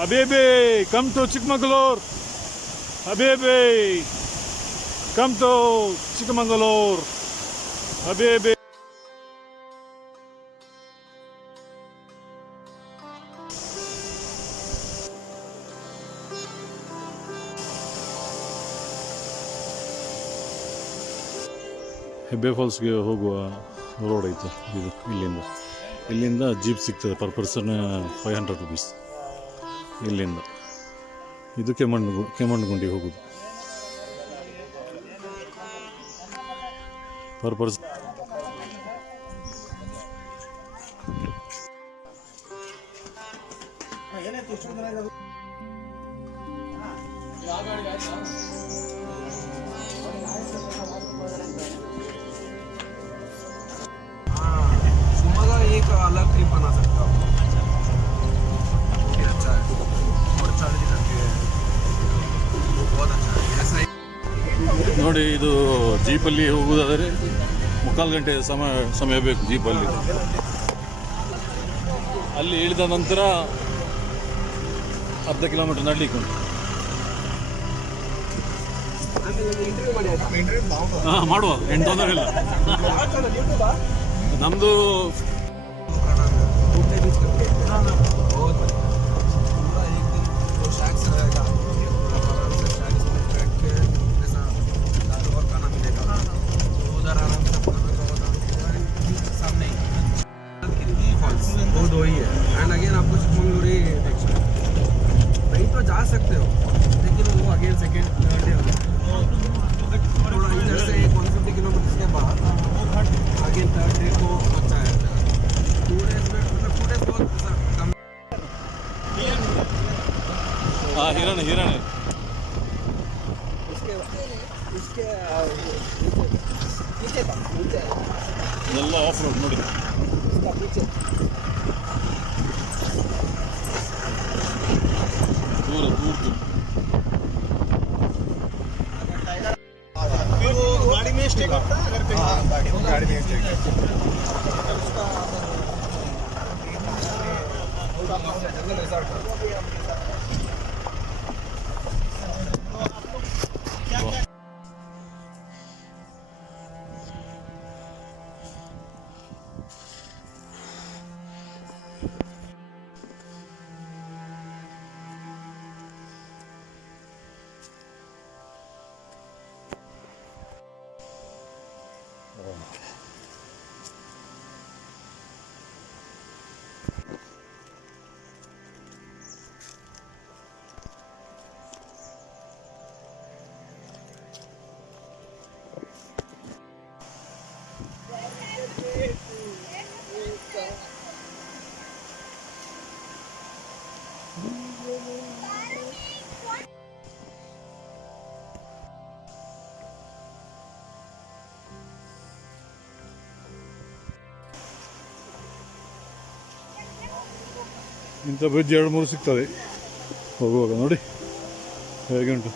Habibi, come to Chikmagalur. Habibi, come to Chikmagalur. Habibi. ಹೆಬ್ಬೆ ಫಾಲ್ಸ್ಗೆ ಹೋಗುವ road ಐತೆ ಇದು. ಇಲ್ಲಿಂದ ಜೀಪ್ ಸಿಗ್ತದೆ ಪರ್ ಪರ್ಸನ್ 500 rupees. ಇಲ್ಲಿಂದ ಇದು ಕೆಮ್ಮಣ್ಣುಗುಂಡಿಗೆ ಹೋಗೋದು ಪರ್ ಪರ್ಸನ್. एक अलग ट्रिप बना सकते हो फिर अच्छा है और 4 दिन लगते हैं बहुत अच्छा है ऐसा ही. ನೋಡಿ, ಇದು ಜೀಪಲ್ಲಿ ಹೋಗುವುದಾದರೆ 3/4 ಗಂಟೆ ಸಮಯ ಬೇಕು ಜೀಪಲ್ಲಿ. ಅಲ್ಲಿ ಇಳಿದ ನಂತರ ಅರ್ಧ ಕಿಲೋಮೀಟರ್ ನಡಲಿಕ್ಕೆ ಉಂಟು. ಹಾಂ, ಮಾಡುವ, ಏನು ತೊಂದರೆ ಇಲ್ಲ. ನಮ್ಮದು वो दो ही है. एंड अगेन आपको चिकमंगलूरी नहीं तो जा सकते हो, लेकिन वो अगेन सेकेंड थर्ड डे थोड़ा इधर से 150 किलोमीटर के बाद अगेन थर्ड डे को अच्छा है. 2 days में मतलब 2 days बहुत कम. हाँ, हिरण है. इसके नीचे ಎಲ್ಲ ಆಫ್ ರೋಡ್ ನೋಡಿ. इसका पीछे दूर गाड़ी में स्टे करता है अगर कहीं गाड़ी में स्टे करता जंगल रिजॉर्ट. ಇಂಥ ಬ್ರಿಡ್ಜ್ 2-3 ಸಿಗ್ತದೆ ಹೋಗುವಾಗ. ನೋಡಿ ಹೇಗೆ ಉಂಟು.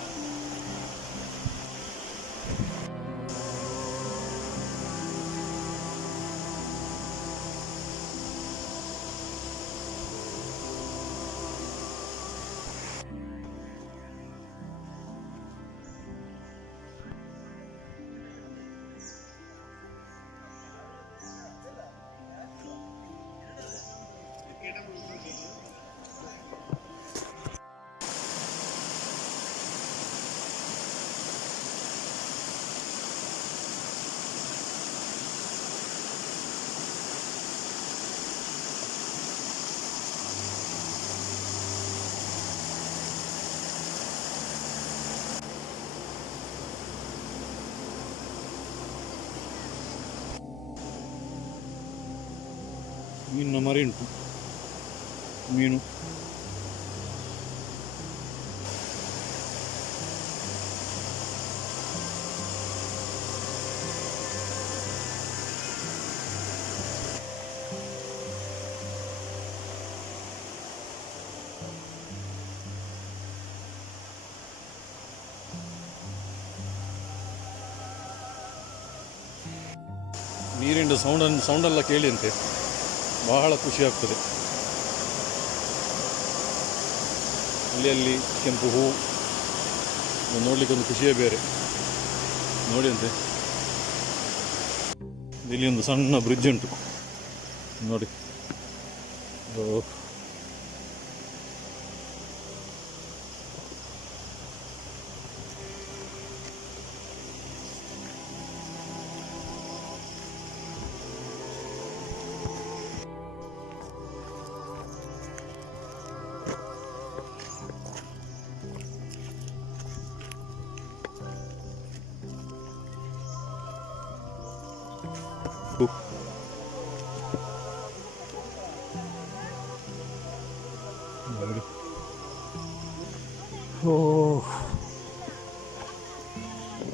ಮೀನಿನ ಮರಿ ಉಂಟು. ಮೀನು ನೀರಿನ ಸೌಂಡೆಲ್ಲ ಕೇಳಿ ಅಂತೆ ಬಹಳ ಖುಷಿ ಆಗ್ತದೆ. ಅಲ್ಲಿ ಕೆಂಪು ಹೂ ನೋಡಲಿಕ್ಕೆ ಒಂದು ಖುಷಿಯೇ ಬೇರೆ. ನೋಡಿ ಅಂತೆ, ಇಲ್ಲಿ ಒಂದು ಸಣ್ಣ ಬ್ರಿಡ್ಜ್ ಉಂಟು ನೋಡಿ.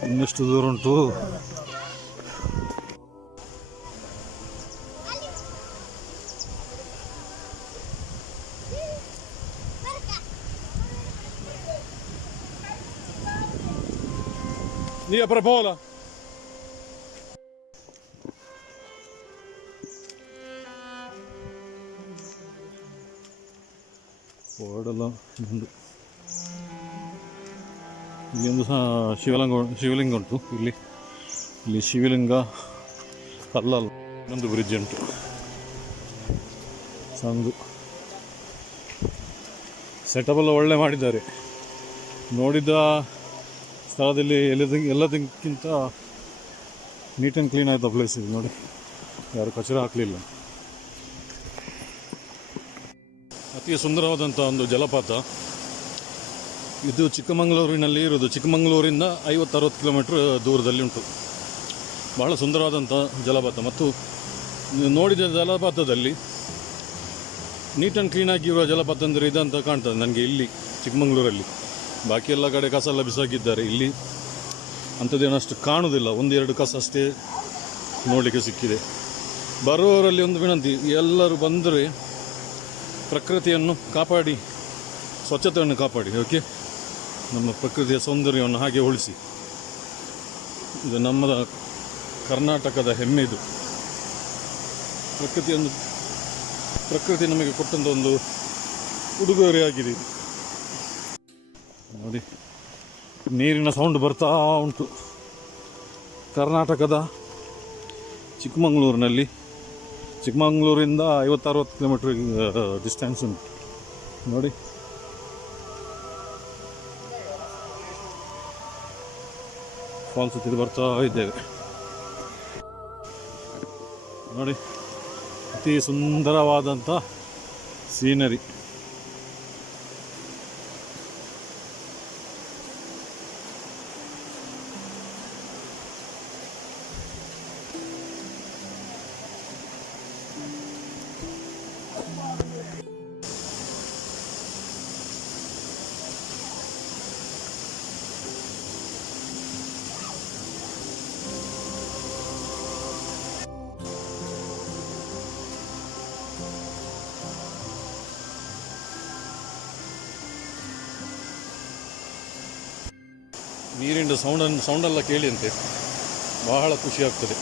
ಇನ್ನೆಷ್ಟು ದೂರ ಉಂಟು. Via Prepola. ಓಡಲ್ಲ ಒಂದು ಇಲ್ಲಿ ಒಂದು ಶಿವಲಿಂಗ ಉಂಟು. ಇಲ್ಲಿ ಶಿವಲಿಂಗ ಕಲ್ಲಲ್ಲ, ಇನ್ನೊಂದು ಬ್ರಿಡ್ಜ್ ಉಂಟು ಸಂದು. ಸೆಟಪ್ ಎಲ್ಲ ಒಳ್ಳೆ ಮಾಡಿದ್ದಾರೆ. ನೋಡಿದ ಸ್ಥಳದಲ್ಲಿ ಎಲ್ಲದಕ್ಕಿಂತ ನೀಟ್ ಆ್ಯಂಡ್ ಕ್ಲೀನ್ ಆಯ್ತು ಪ್ಲೇಸ್ ಇದು ನೋಡಿ. ಯಾರು ಕಚರ ಹಾಕಲಿಲ್ಲ. ಅತಿ ಸುಂದರವಾದಂಥ ಒಂದು ಜಲಪಾತ ಇದು. ಚಿಕ್ಕಮಗಳೂರಿನಲ್ಲಿ ಇರೋದು. ಚಿಕ್ಕಮಗಳೂರಿಂದ 50-60 ಕಿಲೋಮೀಟ್ರ್ ದೂರದಲ್ಲಿ ಉಂಟು. ಬಹಳ ಸುಂದರವಾದಂಥ ಜಲಪಾತ. ಮತ್ತು ನೋಡಿದ ಜಲಪಾತದಲ್ಲಿ ನೀಟ್ ಆ್ಯಂಡ್ ಕ್ಲೀನಾಗಿರುವ ಜಲಪಾತ ಅಂದರೆ ಇದಂತ ಕಾಣ್ತದೆ ನನಗೆ ಇಲ್ಲಿ ಚಿಕ್ಕಮಗಳೂರಲ್ಲಿ. ಬಾಕಿ ಎಲ್ಲ ಕಡೆ ಕಸ ಎಲ್ಲ ಬಿಸಾಕಿದ್ದಾರೆ. ಇಲ್ಲಿ ಅಂಥದ್ದೇನಷ್ಟು ಕಾಣುವುದಿಲ್ಲ, 1-2 ಕಸ ಅಷ್ಟೇ ನೋಡಲಿಕ್ಕೆ ಸಿಕ್ಕಿದೆ. ಬರುವವರಲ್ಲಿ ಒಂದು ವಿನಂತಿ, ಎಲ್ಲರೂ ಬಂದರೆ ಪ್ರಕೃತಿಯನ್ನು ಕಾಪಾಡಿ, ಸ್ವಚ್ಛತೆಯನ್ನು ಕಾಪಾಡಿ. ಓಕೆ, ನಮ್ಮ ಪ್ರಕೃತಿಯ ಸೌಂದರ್ಯವನ್ನು ಹಾಗೆ ಉಳಿಸಿ. ಇದು ನಮ್ಮ ಕರ್ನಾಟಕದ ಹೆಮ್ಮೆ. ಇದು ಪ್ರಕೃತಿ ನಮಗೆ ಕೊಟ್ಟಂಥ ಒಂದು ಉಡುಗೊರೆಯಾಗಿದೆ ಇದು. ನೋಡಿ, ನೀರಿನ ಸೌಂಡ್ ಬರ್ತಾ ಉಂಟು. ಕರ್ನಾಟಕದ ಚಿಕ್ಕಮಗಳೂರಿನಲ್ಲಿ, ಚಿಕ್ಕಮಗಳೂರಿಂದ 50-60 ಕಿಲೋಮೀಟ್ರ್ ಡಿಸ್ಟೆನ್ಸ್ ಉಂಟು ನೋಡಿ. ಫಾಲ್ಸ್ ಹತ್ತಿರ ಬರ್ತಾ ಇದ್ದೇವೆ ನೋಡಿ. ಅತಿ ಸುಂದರವಾದಂಥ ಸೀನರಿ. ನೀರಿನ ಸೌಂಡೆಲ್ಲ ಕೇಳಿ ಅಂತೆ ಬಹಳ ಖುಷಿ ಆಗ್ತದೆ.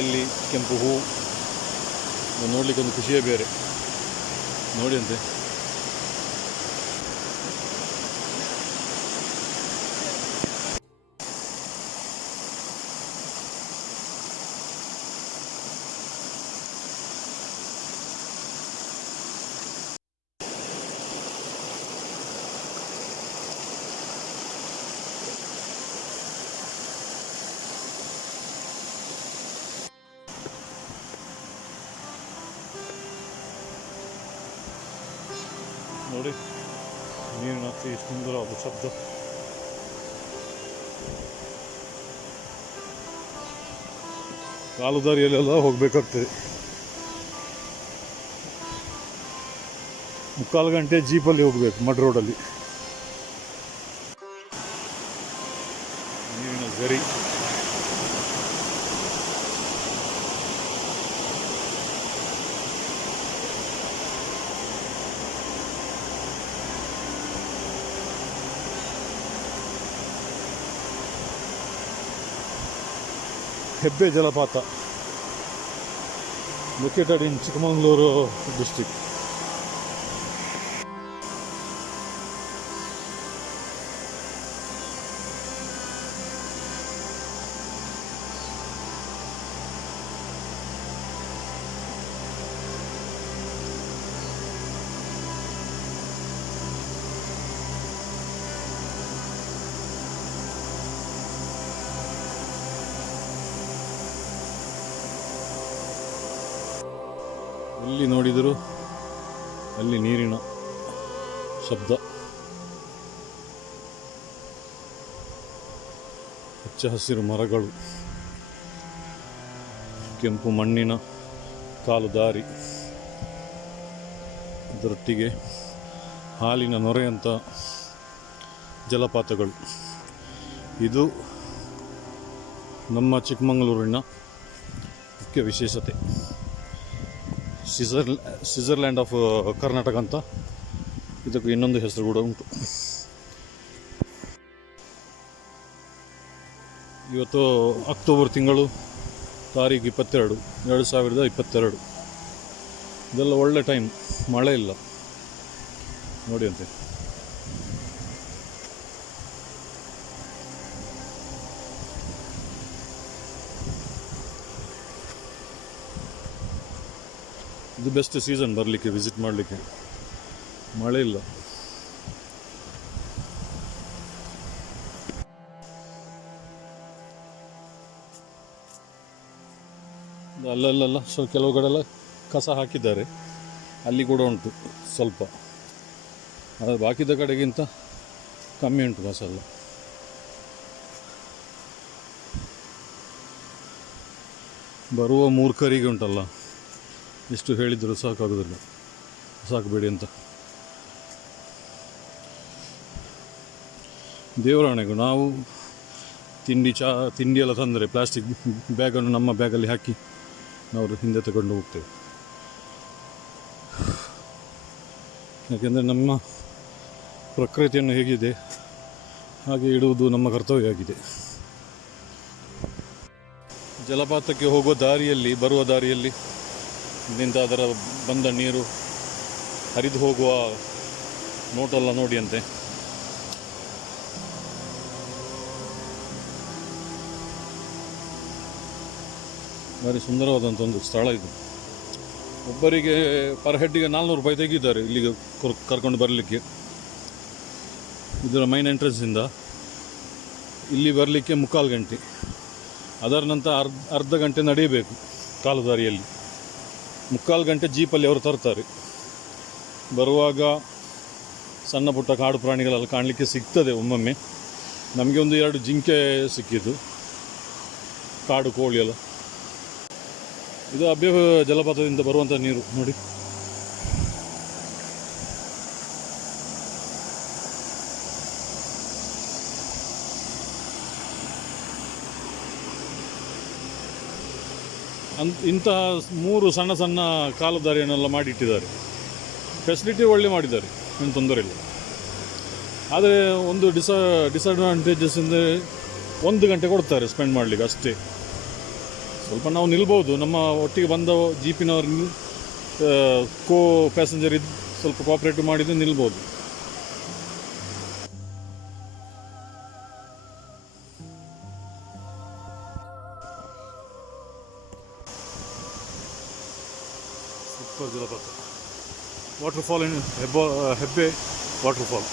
ಅಲ್ಲಿ ಕೆಂಪು ಹೂ ನೋಡಲಿಕ್ಕೆ ಒಂದು ಖುಷಿಯೇ ಬೇರೆ. ನೋಡಿ ಅಂತೆ. ನೋಡಿ, ನೀರಿನ ಅತಿ ಸುಂದರವಾದ ಶಬ್ದ. ಕಾಲು ದಾರಿಯಲ್ಲೆಲ್ಲ ಹೋಗಬೇಕಾಗ್ತದೆ. 3/4 ಗಂಟೆ ಜೀಪಲ್ಲಿ ಹೋಗಬೇಕು ಮಡ್ ರೋಡಲ್ಲಿ. ನೀರಿನ ಝರಿ. ಹೆಬ್ಬೆ ಜಲಪಾತ, ಲೊಕೇಟೆಡ್ ಇನ್ ಚಿಕ್ಕಮಗಳೂರು ಡಿಸ್ಟ್ರಿಕ್ಟ್. ಎಲ್ಲಿ ನೋಡಿದರೂ ಅಲ್ಲಿ ನೀರಿನ ಶಬ್ದ, ಹಚ್ಚ ಹಸಿರು ಮರಗಳು, ಕೆಂಪು ಮಣ್ಣಿನ ಕಾಲು ದಾರಿ, ಅದರೊಟ್ಟಿಗೆ ಹಾಲಿನ ನೊರೆಯಂಥ ಜಲಪಾತಗಳು. ಇದು ನಮ್ಮ ಚಿಕ್ಕಮಗಳೂರಿನ ಮುಖ್ಯ ವಿಶೇಷತೆ. ಸ್ವಿಟ್ಜರ್ಲ್ಯಾಂಡ್ ಆಫ್ ಕರ್ನಾಟಕ ಅಂತ ಇದಕ್ಕೆ ಇನ್ನೊಂದು ಹೆಸರು ಕೂಡ ಉಂಟು. ಇವತ್ತು ಅಕ್ಟೋಬರ್ ತಿಂಗಳು ತಾರೀಕು 22, 2022. ಇದೆಲ್ಲ ಒಳ್ಳೆ ಟೈಮ್, ಮಳೆ ಇಲ್ಲ ನೋಡಿ ಅಂತೆ. ಇದು ಬೆಸ್ಟ್ ಸೀಸನ್ ಬರಲಿಕ್ಕೆ, ವಿಸಿಟ್ ಮಾಡಲಿಕ್ಕೆ. ಮಳೆ ಇಲ್ಲ. ಅಲ್ಲಲ್ಲ ಸ್ವಲ್ಪ ಕೆಲವು ಕಡೆ ಎಲ್ಲ ಕಸ ಹಾಕಿದ್ದಾರೆ, ಅಲ್ಲಿ ಕೂಡ ಉಂಟು ಸ್ವಲ್ಪ. ಆದರೆ ಬಾಕಿದ ಕಡೆಗಿಂತ ಕಮ್ಮಿ ಉಂಟು ಕಸ ಎಲ್ಲ. ಬರುವ ಮೂರ್ಖರಿಗೆ ಉಂಟಲ್ಲ, ಎಷ್ಟು ಹೇಳಿದರೂ ಸಾಕಾಗೋದಿಲ್ಲ, ಸಾಕಬೇಡಿ ಅಂತ. ದೇವರಾಣೆಗೂ ನಾವು ತಿಂಡಿ ಎಲ್ಲ ತಂದರೆ ಪ್ಲಾಸ್ಟಿಕ್ ಬ್ಯಾಗನ್ನು ನಮ್ಮ ಬ್ಯಾಗಲ್ಲಿ ಹಾಕಿ ನಾವು ಹಿಂದೆ ತಗೊಂಡು ಹೋಗ್ತೇವೆ. ಯಾಕೆಂದರೆ ನಮ್ಮ ಪ್ರಕೃತಿಯನ್ನು ಹೇಗಿದೆ ಹಾಗೆ ಇಡುವುದು ನಮ್ಮ ಕರ್ತವ್ಯ ಆಗಿದೆ. ಜಲಪಾತಕ್ಕೆ ಹೋಗುವ ದಾರಿಯಲ್ಲಿ, ಬರುವ ದಾರಿಯಲ್ಲಿ ನಿಂತ ಅದರ ಬಂದ ನೀರು ಹರಿದು ಹೋಗುವ ನೋಟೆಲ್ಲ ನೋಡಿ ಅಂತೆ. ಭಾರಿ ಸುಂದರವಾದಂಥ ಒಂದು ಸ್ಥಳ ಇದು. ಒಬ್ಬರಿಗೆ ಪರ್ ಹೆಡ್ಡಿಗೆ 400 ರೂಪಾಯಿ ತೆಗಿದ್ದಾರೆ ಇಲ್ಲಿಗೆ ಕರ್ಕೊಂಡು ಬರಲಿಕ್ಕೆ. ಇದರ ಮೈನ್ ಎಂಟ್ರೆನ್ಸಿಂದ ಇಲ್ಲಿ ಬರಲಿಕ್ಕೆ 3/4 ಗಂಟೆ. ಅದರ ನಂತರ ಅರ್ಧ ಗಂಟೆ ನಡೆಯಬೇಕು ಕಾಲು ದಾರಿಯಲ್ಲಿ. 3/4 ಗಂಟೆ ಜೀಪಲ್ಲಿ ಅವರು ತರ್ತಾರೆ. ಬರುವಾಗ ಸಣ್ಣ ಪುಟ್ಟ ಕಾಡು ಪ್ರಾಣಿಗಳೆಲ್ಲ ಕಾಣಲಿಕ್ಕೆ ಸಿಗ್ತದೆ. ಒಮ್ಮೊಮ್ಮೆ ನಮಗೆ 1-2 ಜಿಂಕೆ ಸಿಕ್ಕಿದ್ದು, ಕಾಡು ಕೋಳಿ ಎಲ್ಲ. ಇದು ಅಬ್ಬೆ ಜಲಪಾತದಿಂದ ಬರುವಂಥ ನೀರು ನೋಡಿ. ಇಂತಹ 3 ಸಣ್ಣ ಸಣ್ಣ ಕಾಲು ದಾರಿಯನ್ನೆಲ್ಲ ಮಾಡಿಟ್ಟಿದ್ದಾರೆ. ಫೆಸಿಲಿಟಿ ಒಳ್ಳೆ ಮಾಡಿದ್ದಾರೆ, ಏನು ತೊಂದರೆ ಇಲ್ಲ. ಆದರೆ ಒಂದು ಡಿಸಡ್ವಾಂಟೇಜಸ್ ಅಂದರೆ 1 ಗಂಟೆ ಕೊಡ್ತಾರೆ ಸ್ಪೆಂಡ್ ಮಾಡಲಿಕ್ಕೆ ಅಷ್ಟೇ. ಸ್ವಲ್ಪ ನಾವು ನಿಲ್ಬೋದು, ನಮ್ಮ ಒಟ್ಟಿಗೆ ಬಂದ ಜೀಪಿನವ್ರಿಗೆ ಕೋ ಪ್ಯಾಸೆಂಜರ್ ಇದ್ದು ಸ್ವಲ್ಪ ಕೋಆಪ್ರೇಟಿವ್ ಮಾಡಿದ್ದು ನಿಲ್ಬೋದು. ಸೂಪರ್ ಜಲಪಾತ, waterfall in Hebbe waterfall.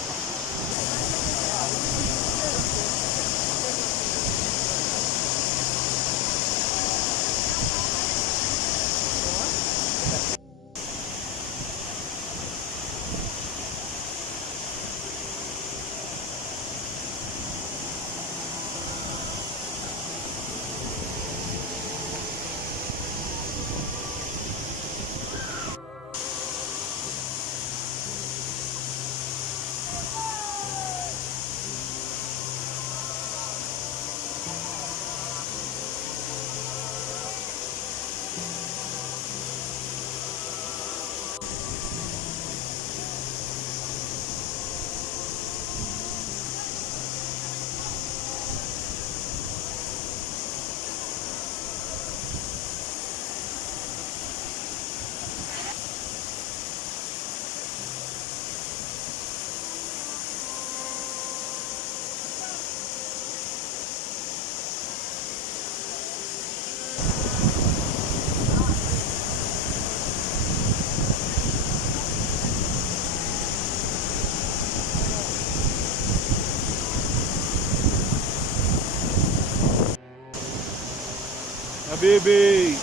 Habibi.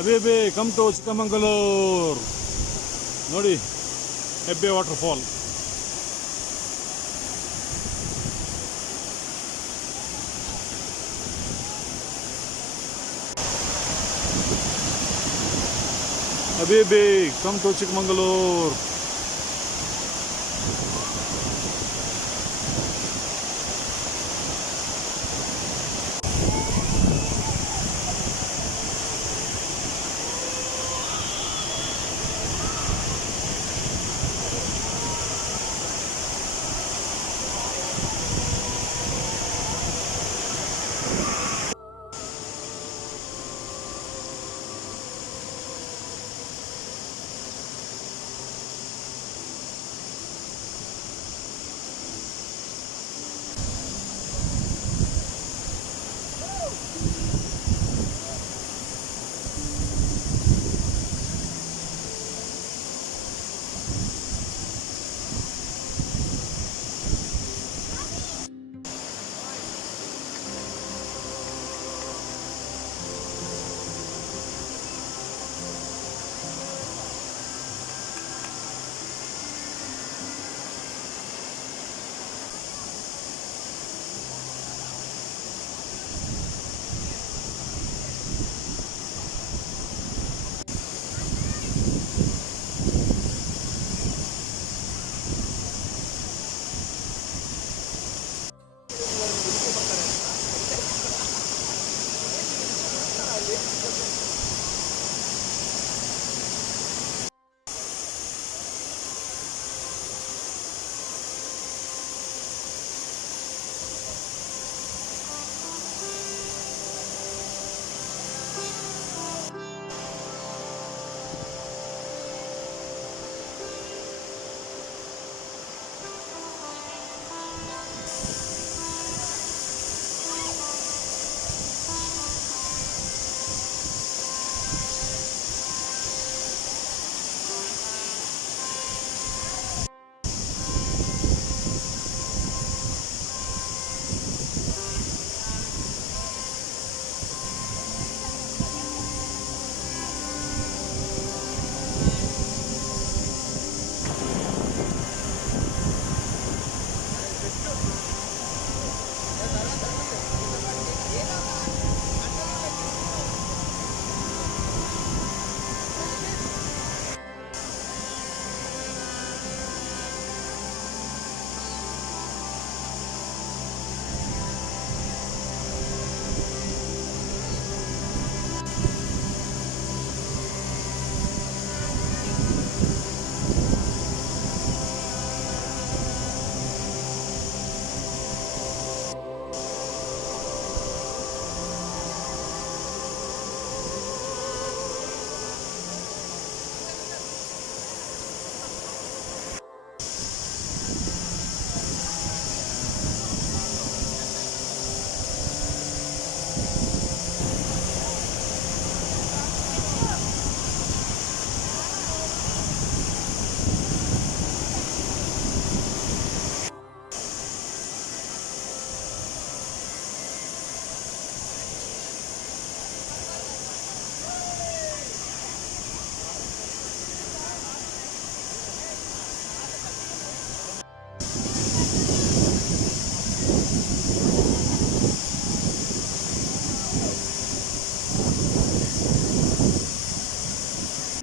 ಅಬೇಬೆ ಕಮ್ ಟು ಚಿಕ್ಕಮಂಗಳೂರು. ನೋಡಿ ಹೆಬ್ಬೆ ವಾಟರ್ಫಾಲ್. ಅಬೇಬೆ ಕಮ್ ಟು ಚಿಕ್ಕಮಂಗಳೂರು.